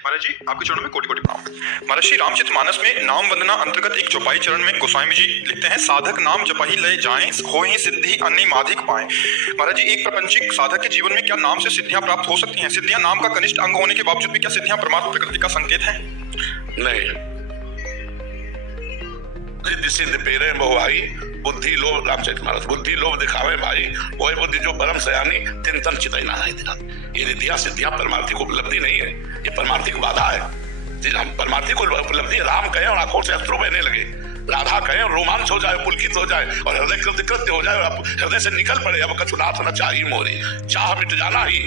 महाराज जी आपके चरणों में कोटि कोटि प्रणाम। महाराज श्री रामचरितमानस में नाम वंदना अंतर्गत एक चौपाई चरण में गोस्वामी जी लिखते हैं, साधक नाम जपहि लय जाएं, होहि सिद्धि अन्य माधिक पाएं। महाराज जी एक प्रपंचिक साधक के जीवन में क्या नाम से सिद्धियां प्राप्त हो सकती हैं? सिद्धियां नाम का कनिष्ठ अंग होने के बावजूद भी क्या सिद्धियां परमात्मा प्रकृति का संकेत है? नहीं, सिद्ध पेरे बहु भाई बुद्धि लोभ, रामचरितमानस बुद्धि लोभ दिखावे भाई, वही बुद्धि जो परम सयानी तिन तन चितई नारायण दिखा। ये रिद्धियां सिद्धियां परमार्थिक उपलब्धि नहीं है, ये परमार्थिक बाधा है। हम परमार्थिक उपलब्धि राम कहें और आंखों से अश्रु बहने लगे, राधा कहें और रोमांच हो जाए, पुलकित हो जाए और हृदय कृत्य हो जाए और हृदय से निकल पड़े, अब कछुनाथ न चाही मोरी, चाह मिट जाना ही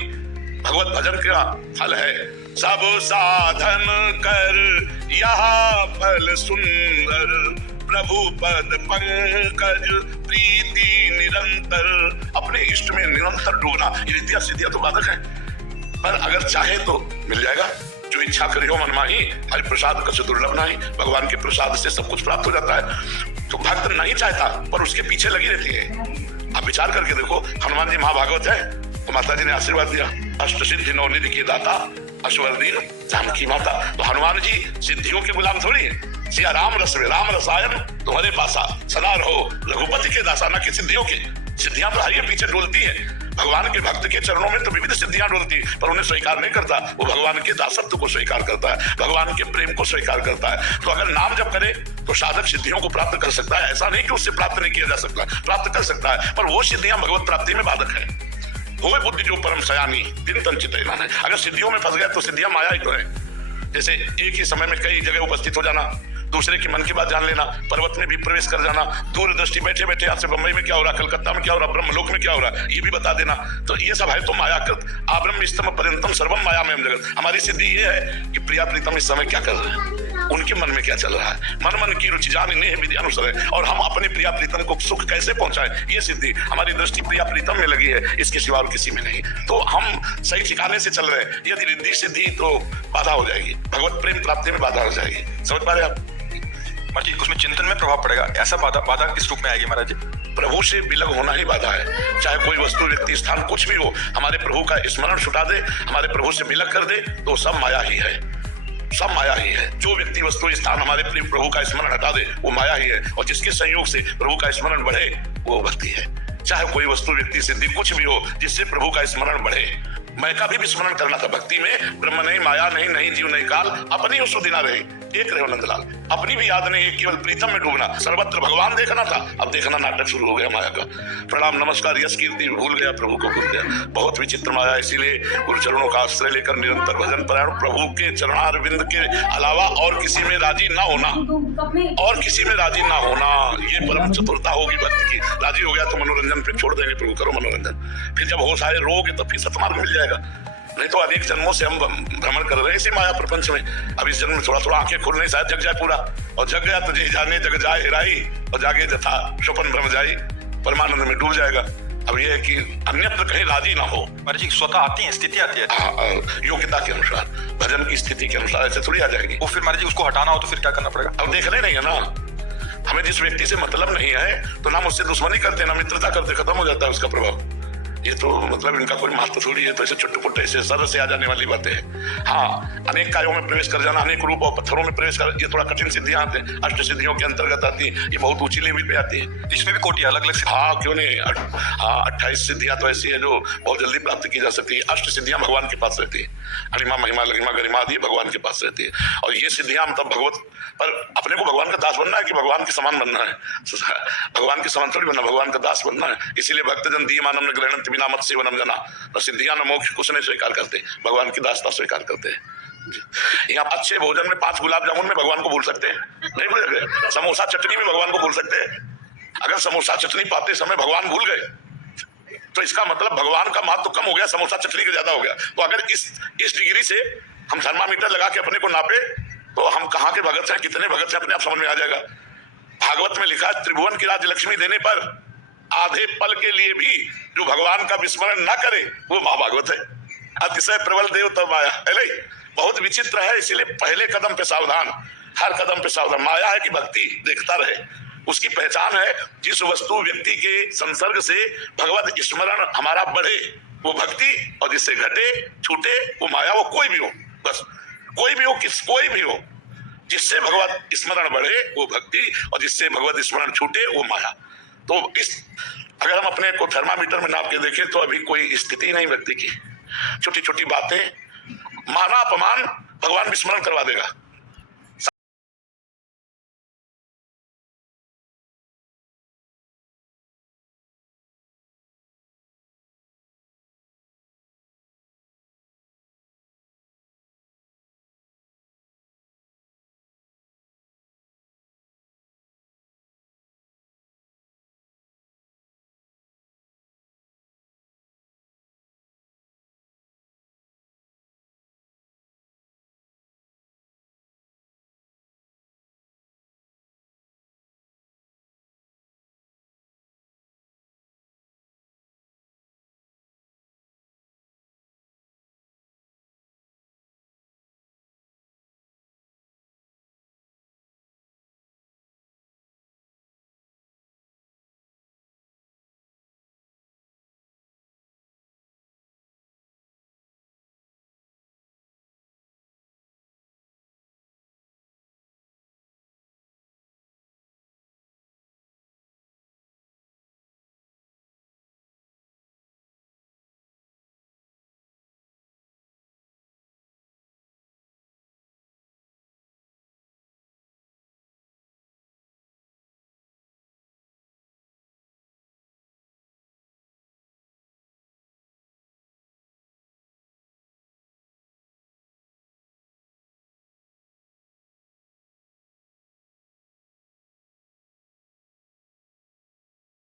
भगवत भजन का फल है। सब साधन कर यह फल सुंदर, प्रभु पद पंकज प्रीति निरंतर। अपने इष्ट में निरंतर डूबना, ये रिद्धियां सिद्धियां तो बाधक है, पर अगर चाहे तो मिल जाएगा। जो इच्छा करियो मन माही, हरि प्रसाद कछु दुर्लभ नहीं। भगवान के प्रसाद से सब कुछ प्राप्त हो जाता है। तो भक्त नहीं चाहता पर उसके पीछे लगी रहती है। आप विचार करके देखो, हनुमान जी महाभागवत है तो माता जी ने आशीर्वाद दिया, अष्ट सिद्धि नवनिधि के दाता अश्वरदीन जानकी माता। तो हनुमान जी सिद्धियों के गुलाम थोड़ी है। सिया राम रस में राम रसायन तुम्हारे पासा, सदा रहो रघुपति के दासा। न कि सिद्धियों के, सिद्धियां तो हर पीछे डोलती है। भगवान के भक्त के चरणों में तो विविध सिद्धियां डोलती है, पर उन्हें स्वीकार नहीं करता। वो भगवान के दासत्व को स्वीकार करता है, भगवान के प्रेम को स्वीकार करता है। तो अगर नाम जप करे तो साधक सिद्धियों को प्राप्त कर सकता है। ऐसा नहीं कि उससे प्राप्त नहीं किया जा सकता, प्राप्त कर सकता है, पर वो सिद्धियां भगवत प्राप्ति में बाधक है। वो बुद्धि जो परम सयानी दिन तन चितई नारायण। अगर सिद्धियों में फंस गया तो सिद्धियां माया ही तो है। जैसे एक ही समय में कई जगह उपस्थित हो जाना, दूसरे के मन की बात जान लेना, पर्वत में भी प्रवेश कर जाना, दूर दृष्टि बैठे बैठे यहाँ से बंबई में क्या हो रहा, कलकत्ता में क्या हो रहा, ब्रह्मलोक में क्या हो रहा, ये भी बता देना। तो ये सब है तो माया कृत। आब्रह्म स्तम पर्यंतम सर्वम माया में जगत। हमारी सिद्धि ये है कि प्रिया प्रीतम इस समय क्या कर रहे हैं, उनके मन में क्या चल रहा है, मन मन की रुचि जाने विधि अनुसार है, और हम अपने प्रिया प्रीतम को सुख कैसे पहुंचाए, ये सिद्धि। हमारी दृष्टि प्रिया प्रीतम में लगी है, इसके सिवा और किसी में नहीं। तो हम सही ठिकाने से चल रहे हैं। यदि रिद्धि सिद्धि तो बाधा हो जाएगी, भगवत प्रेम प्राप्ति में बाधा हो जाएगी। समझ पा रहे आप? महाराज जी उसमें चिंतन में प्रभाव पड़ेगा, ऐसा बाधा किस रूप में आएगी महाराज जी? प्रभु से विलग होना ही बाधा है। चाहे कोई वस्तु व्यक्ति स्थान कुछ भी हो, हमारे प्रभु का स्मरण छुटा दे, हमारे प्रभु से विलग कर दे, तो सब माया ही है, सब माया ही है। जो व्यक्ति वस्तु स्थान हमारे प्रिय प्रभु का स्मरण हटा दे वो माया ही है, और जिसके संयोग से प्रभु का स्मरण बढ़े वो भक्ति है। चाहे कोई वस्तु व्यक्ति सिद्धि कुछ भी हो, जिससे प्रभु का स्मरण बढ़े। मैं का भी विस्मरण करना था भक्ति में। ब्रह्म नहीं, माया नहीं, नहीं जीव नहीं काल, अपनी उस दिना रहे, एक रहे नंदलाल। अपनी भी याद नहीं, केवल प्रीतम में डूबना, सर्वत्र भगवान देखना था, अब देखना नाटक शुरू हो गया माया का। प्रणाम नमस्कार यश कीर्ति भूल गया, प्रभु को भूल गया। बहुत विचित्र माया, इसीलिए गुरु चरणों का आश्रय लेकर निरंतर भजन परायण, प्रभु के चरणारविंद के अलावा और किसी में राजी ना होना, और किसी में राजी ना होना, ये परम चतुरता होगी भक्त की। राजी हो गया तो मनोरंजन फिर छोड़ देंगे, प्रभु करो मनोरंजन। फिर जब होश आए रोगे तो फिर सतमार्ग मिल जाएगा। नहीं तो अनेक जन्मों से हम भ्रमण कर रहे हैं इसी माया प्रपंच में। अब इस जन्म में थोड़ा थोड़ा आंखें खुल नहीं, शायद जग जाए पूरा, और जग गया तो जी जाने जग जाए हिराई, और जागे जथा स्वपन भ्रम जाई, परमानंद में डूब जाएगा। अब ये है कि अन्यत्र कहीं राजी ना हो। महाराज जी स्वतः आती है, स्थिति आती है योग्यता के अनुसार, भजन की स्थिति के अनुसार, ऐसे थोड़ी आ जाएगी। वो फिर महाराज जी उसको हटाना हो तो फिर क्या करना पड़ेगा? अब देखने नहीं है ना, हमें जिस व्यक्ति से मतलब नहीं है तो ना मुझसे दुश्मनी करते ना मित्रता करते, खत्म हो जाता है उसका प्रभाव। ये तो मतलब इनका कोई महत्व थोड़ी है, तो ऐसे छोटे पुट्टे ऐसे सर से आ जाने वाली बातें हैं। हाँ, अनेक कायों में प्रवेश कर जाना, अनेक रूप और पत्थरों में प्रवेश कर, ये थोड़ा कठिन सिद्धियां आते हैं, अष्ट सिद्धियों के अंतर्गत आती है, ये बहुत ऊंची लेवल पे आती है। इसमें भी कोटि अलग अलग। हाँ क्यों नहीं, हाँ 28 सिद्धियां तो ऐसी है जो बहुत जल्दी प्राप्त की जा सकती है। अष्ट सिद्धियां भगवान के पास रहती है, अणिमा महिमा लगिमा गरिमा आदि भगवान के पास रहती है। और ये सिद्धियां मतलब भगवत, पर अपने को भगवान का दास बनना है कि भगवान के समान बनना है? भगवान के समान थोड़ी बनना, भगवान का दास बनना है। इसीलिए भक्तजन दीयमानम न ग्रहणन्ति बिना मत सेवनम जना, सिद्धियां न मोक्ष कुछ नहीं स्वीकार करते, भगवान की दासता स्वीकार करते हैं। यहाँ अच्छे भोजन में 5 गुलाब जामुन में भगवान को भूल सकते हैं? नहीं भूल सकते। समोसा चटनी में भगवान को भूल सकते हैं? अगर समोसा चटनी पाते समय भगवान भूल गए तो इसका मतलब भगवान का महत्व कम हो गया, समोसा चटनी का ज्यादा हो गया। तो अगर इस डिग्री से हम थर्मामीटर लगा के अपने को नापे तो हम कहाँ के भगत हैं, कितने भगत हैं, अपने आप समझ में आ जाएगा। भागवत में लिखा है, त्रिभुवन की राज लक्ष्मी देने पर आधे पल के लिए भी जो भगवान का विस्मरण ना करे वो महाभागवत है। अतिशय प्रबल देव तो माया है नहीं, बहुत विचित्र है। इसीलिए पहले कदम पे सावधान, हर कदम पे सावधान। माया है कि भक्ति देखता रहे, उसकी पहचान है जिस वस्तु व्यक्ति के संसर्ग से भगवत स्मरण हमारा बढ़े वो भक्ति, और जिससे घटे छूटे वो माया, वो कोई भी हो, बस कोई भी हो, कोई भी हो, जिससे भगवत स्मरण बढ़े वो भक्ति, और जिससे भगवत स्मरण छूटे वो माया। तो अगर हम अपने को थर्मामीटर में नाप के देखें तो अभी कोई स्थिति नहीं व्यक्ति की। छोटी छोटी बातें, माना अपमान भगवान विस्मरण करवा देगा।